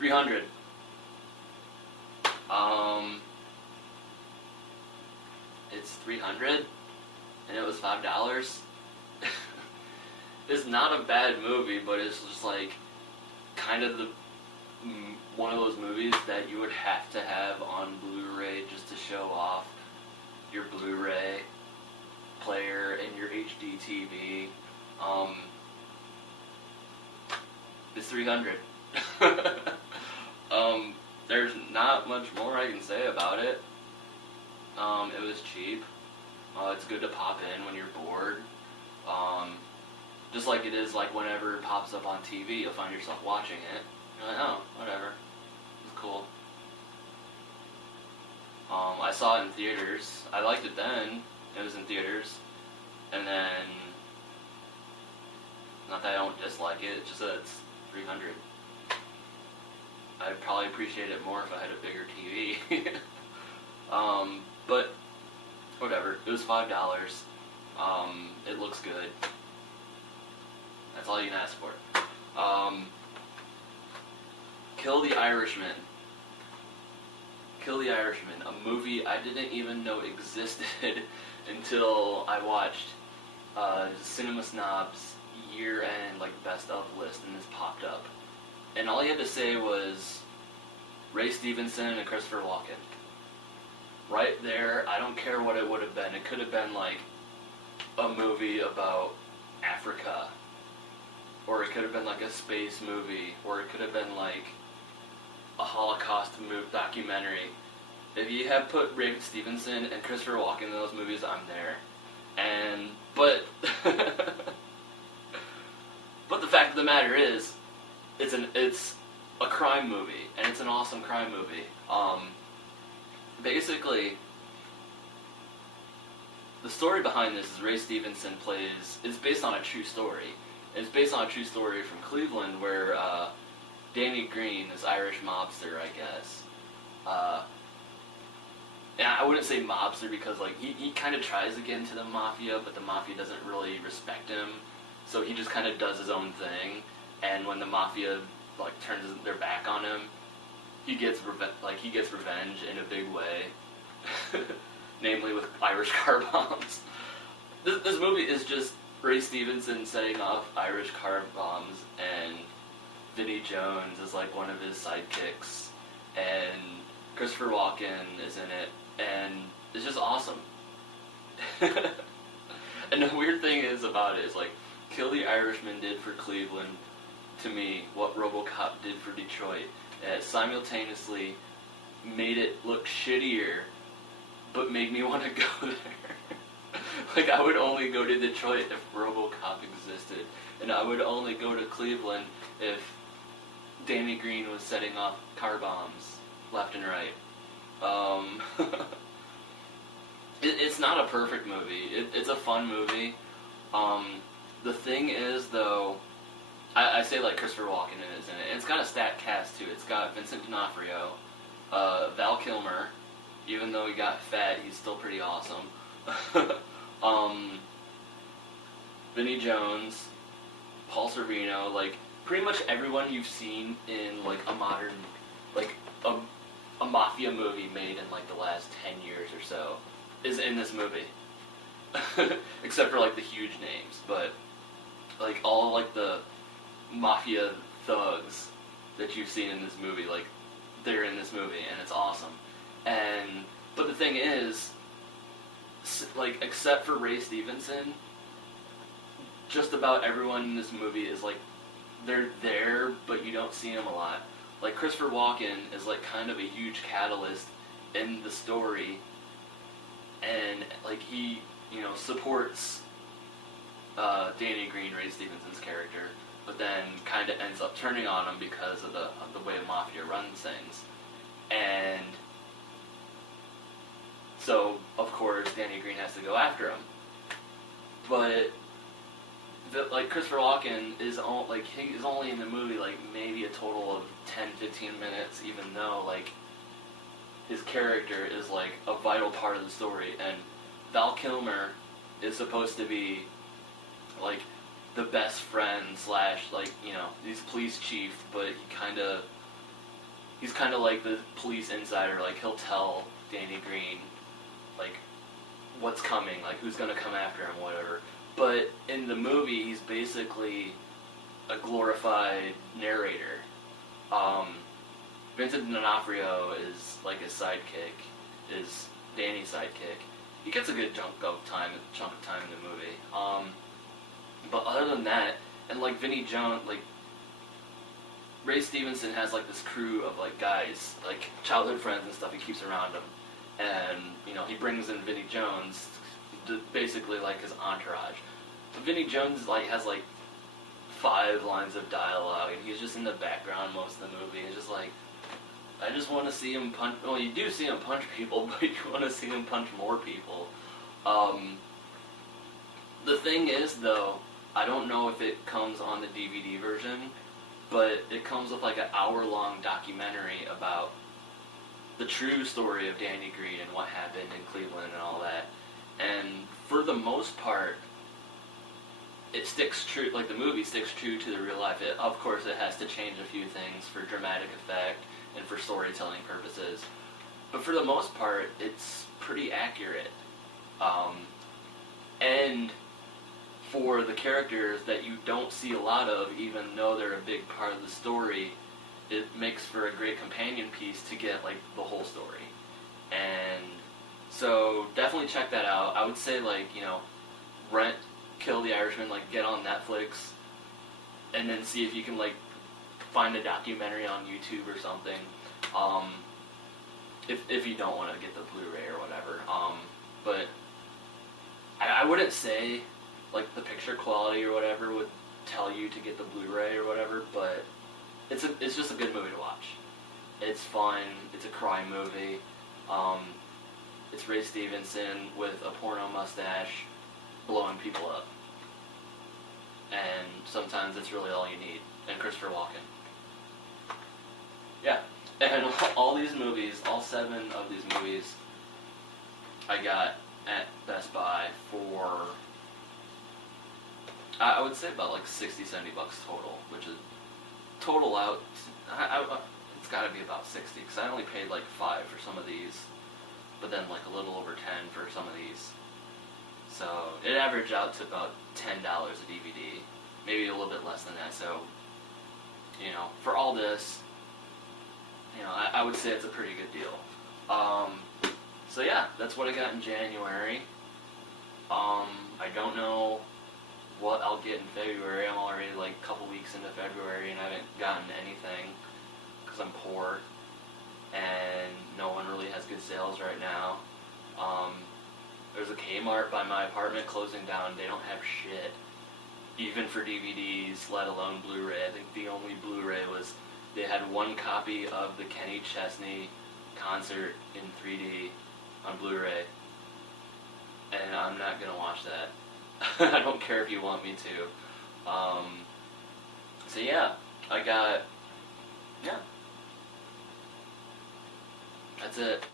300. It's 300, and it was $5. It's not a bad movie, but it's just like kind of the one of those movies that you would have to have on Blu-ray just to show off your Blu-ray player and your HD TV. It's 300. There's not much more I can say about it. It was cheap. It's good to pop in when you're bored. Just like it is like whenever it pops up on TV, you'll find yourself watching it. You're like, oh, whatever. It's cool. I saw it in theaters. I liked it then. It was in theaters. And then, not that I don't dislike it, it's just that it's 300. I'd probably appreciate it more if I had a bigger TV. But whatever. It was $5. It looks good. That's all you can ask for. Kill the Irishman. Kill the Irishman, a movie I didn't even know existed until I watched Cinema Snob's year-end like best of list, and this popped up. And all he had to say was Ray Stevenson and Christopher Walken. Right there, I don't care what it would have been. It could have been like a movie about Africa, or it could have been like a space movie, or it could have been like a Holocaust documentary. If you had put Ray Stevenson and Christopher Walken in those movies, I'm there. But the fact of the matter is, it's a crime movie, and it's an awesome crime movie. Basically, the story behind this is Ray Stevenson it's based on a true story. It's based on a true story from Cleveland where Danny Green, this Irish mobster, I guess. Yeah, I wouldn't say mobster because like he kind of tries to get into the mafia, but the mafia doesn't really respect him. So he just kind of does his own thing. And when the mafia like turns their back on him, he gets revenge in a big way, namely with Irish car bombs. This movie is just Ray Stevenson setting off Irish car bombs, and Vinnie Jones is like one of his sidekicks, and Christopher Walken is in it, and it's just awesome. And the weird thing is about it is like Kill the Irishman did for Cleveland to me what RoboCop did for Detroit. It simultaneously made it look shittier, but made me want to go there. Like, I would only go to Detroit if RoboCop existed, and I would only go to Cleveland if Danny Green was setting off car bombs left and right. It's not a perfect movie. It's a fun movie. The thing is, though, I say like Christopher Walken is in it. And it's got a stacked cast too. It's got Vincent D'Onofrio, Val Kilmer. Even though he got fat, he's still pretty awesome. Vinnie Jones, Paul Sorvino, like pretty much everyone you've seen in like a modern, like a mafia movie made in like the last 10 years or so is in this movie. Except for like the huge names, but like all like the mafia thugs that you've seen in this movie, like they're in this movie, and it's awesome. But the thing is, like, except for Ray Stevenson, just about everyone in this movie is like they're there, but you don't see them a lot. Like Christopher Walken is like kind of a huge catalyst in the story, and like he, you know, supports Danny Green, Ray Stevenson's character, but then kind of ends up turning on him because of the way mafia runs things. And so, of course, Danny Green has to go after him. But like Christopher Walken is he's only in the movie like maybe a total of 10-15 minutes, even though like his character is like a vital part of the story. And Val Kilmer is supposed to be like the best friend / like, you know, he's police chief, but he kind of he's kind of like the police insider. Like, he'll tell Danny Green, like, what's coming, like, who's gonna come after him, whatever. But in the movie, he's basically a glorified narrator. Vincent D'Onofrio is like his sidekick, is Danny's sidekick. He gets a good chunk of time in the movie. But other than that, and like Vinnie Jones, like Ray Stevenson has like this crew of like guys, like childhood friends and stuff he keeps around him, and you know he brings in Vinnie Jones, to basically like his entourage. But Vinnie Jones like has like 5 lines of dialogue, and he's just in the background most of the movie. It's just like, I just want to see him punch. Well, you do see him punch people, but you want to see him punch more people. The thing is, though, I don't know if it comes on the DVD version, but it comes with like an hour-long documentary about the true story of Danny Green and what happened in Cleveland and all that. And for the most part, it sticks true, like the movie sticks true to the real life. Of course, it has to change a few things for dramatic effect and for storytelling purposes. But for the most part, it's pretty accurate. And for the characters that you don't see a lot of, even though they're a big part of the story, it makes for a great companion piece to get like the whole story. And so definitely check that out. I would say, like, you know, rent Kill the Irishman, like get on Netflix, and then see if you can like find a documentary on YouTube or something. If you don't want to get the Blu-ray or whatever. But I wouldn't say like the picture quality or whatever would tell you to get the Blu-ray or whatever, but it's just a good movie to watch. It's fun. It's a crime movie. It's Ray Stevenson with a porno mustache blowing people up. And sometimes it's really all you need. And Christopher Walken. Yeah. And all these movies, all 7 of these movies, I got at Best Buy for, I would say about like $60-$70 total, which is total out, it's got to be about 60, because I only paid like $5 for some of these, but then like a little over 10 for some of these. So it averaged out to about $10 a DVD, maybe a little bit less than that. So, you know, for all this, you know, I would say it's a pretty good deal. So yeah, that's what I got in January. I don't know what I'll get in February. I'm already like a couple weeks into February and I haven't gotten anything because I'm poor and no one really has good sales right now. There's a Kmart by my apartment closing down. They don't have shit, even for DVDs, let alone Blu-ray. I think the only Blu-ray was, they had one copy of the Kenny Chesney concert in 3D on Blu-ray, and I'm not going to watch that. I don't care if you want me to. So yeah, I got, yeah. That's it.